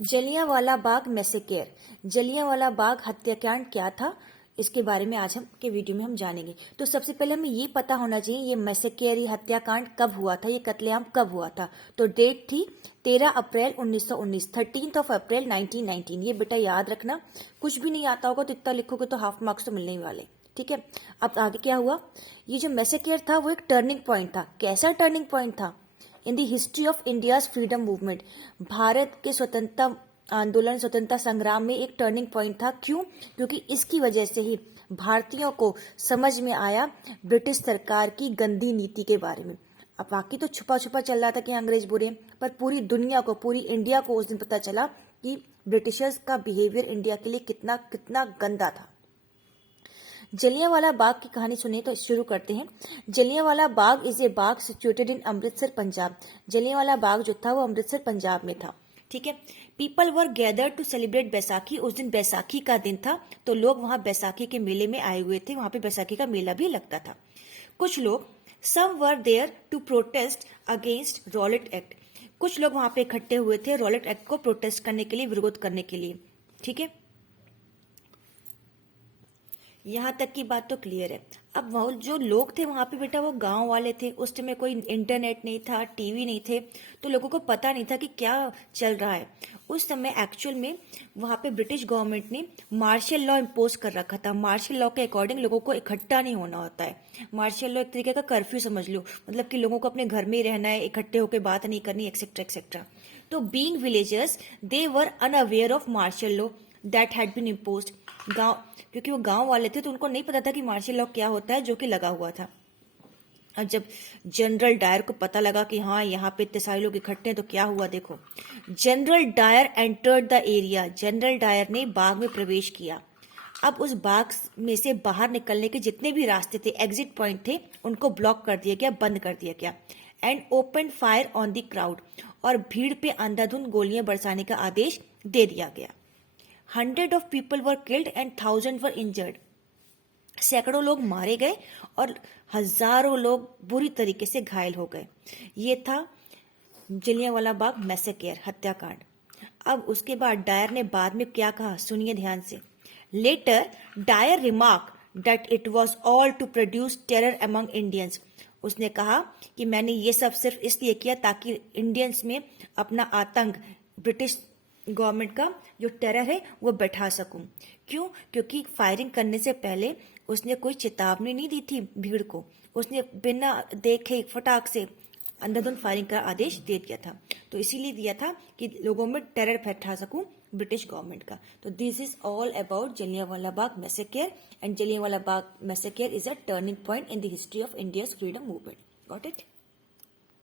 जलियांवाला बाग मैसेकेयर। जलियांवाला बाग हत्याकांड क्या था, इसके बारे में आज हम के वीडियो में हम जानेंगे। तो सबसे पहले हमें ये पता होना चाहिए ये मैसेकेयर, ये हत्याकांड कब हुआ था, ये कत्लेआम कब हुआ था। तो डेट थी 13 अप्रैल 1919, 13 अप्रैल 1919। ये बेटा याद रखना, कुछ भी नहीं आता होगा तो इतना लिखोगे तो हाफ मार्क्स तो मिलने ही वाले। ठीक है, अब आगे क्या हुआ। ये जो मैसेकेयर था वो एक टर्निंग पॉइंट था। कैसा टर्निंग पॉइंट था इन the history of India's freedom movement. Bharat के स्वतंत्रता आंदोलन, स्वतंत्रता संग्राम में एक टर्निंग पॉइंट था। क्यों? क्योंकि इसकी वजह से ही भारतीयों को समझ में आया ब्रिटिश सरकार की गंदी नीति के बारे में। अब बाकी तो छुपा छुपा चल रहा था कि अंग्रेज बुरे, पर पूरी दुनिया को, पूरी इंडिया को उस दिन पता चला कि ब्रिटिशर्स का बिहेवियर इंडिया के लिए कितना कितना गंदा था। जलियांवाला बाग की कहानी सुनिए तो शुरू करते हैं। Jallianwala Bagh is a bagh situated in Amritsar, Punjab. Jallianwala Bagh जो था वो अमृतसर, पंजाब में था। ठीक है, people were gathered to celebrate Baisakhi. उस दिन बैसाखी का दिन था, तो लोग वहां बैसाखी के मेले में आए हुए थे। वहां पे बैसाखी का मेला भी लगता था। कुछ लोग, some were there to protest against Rowlatt Act. कुछ लोग वहां पे इकट्ठे हुए थे रॉलेट एक्ट को प्रोटेस्ट करने के लिए, विरोध करने के लिए। ठीक है, यहाँ तक की बात तो क्लियर है। अब वो जो लोग थे वहां पे बेटा वो गांव वाले थे। उस टाइम में कोई इंटरनेट नहीं था, टीवी नहीं थे, तो लोगों को पता नहीं था कि क्या चल रहा है। उस समय एक्चुअल में वहां पे ब्रिटिश गवर्नमेंट ने मार्शल लॉ इम्पोज कर रखा था। मार्शल लॉ के अकॉर्डिंग लोगों को इकट्ठा नहीं होना होता है। मार्शल लॉ एक तरीके का कर्फ्यू समझ लो, मतलब कि लोगों को अपने घर में ही रहना है, इकट्ठे होकर बात नहीं करनी, एक्सेट्रा एक्सेट्रा। तो being villagers they were unaware of martial law that had been imposed. गांव, क्योंकि वो गांव वाले थे तो उनको नहीं पता था कि मार्शल लॉ क्या होता है, जो कि लगा हुआ था। और जब जनरल डायर को पता लगा कि हाँ यहाँ पे इतने सारे लोग इकट्ठे हैं, तो क्या हुआ देखो। General Dyer entered the area. General Dyer ने बाग में प्रवेश किया। अब उस बाग में से बाहर निकलने के जितने भी रास्ते थे, एग्जिट पॉइंट थे, उनको ब्लॉक कर दिया गया, बंद कर दिया गया। And open fire on the crowd. और भीड़ पे अंधाधुंध गोलियां बरसाने का आदेश दे दिया गया। 100 of people were killed and 1000 were injured। सैकड़ों लोग मारे गए और हजारों लोग बुरी तरीके से घायल हो गए। ये था जलियांवाला बाग मैसेकेयर, हत्याकांड। अब उसके बाद डायर ने बाद में क्या कहा, सुनिए ध्यान से। Later Dyer remark that it was all to produce terror among Indians. उसने कहा कि मैंने ये सब सिर्फ इसलिए किया ताकि इंडियंस में अपना आतंक, ब्रिटिश गवर्नमेंट का जो टेरर है वो बैठा सकूं। क्यों? क्योंकि फायरिंग करने से पहले उसने कोई चेतावनी नहीं दी थी भीड़ को। उसने बिना देखे फटाक से अंधाधुंध फायरिंग का आदेश दे दिया था। तो इसीलिए दिया था कि लोगों में टेरर बैठा सकूं ब्रिटिश गवर्नमेंट का। तो this is all about Jallianwala Bagh massacre. And Jallianwala Bagh massacre is a turning point in the history of India's freedom movement. Got it?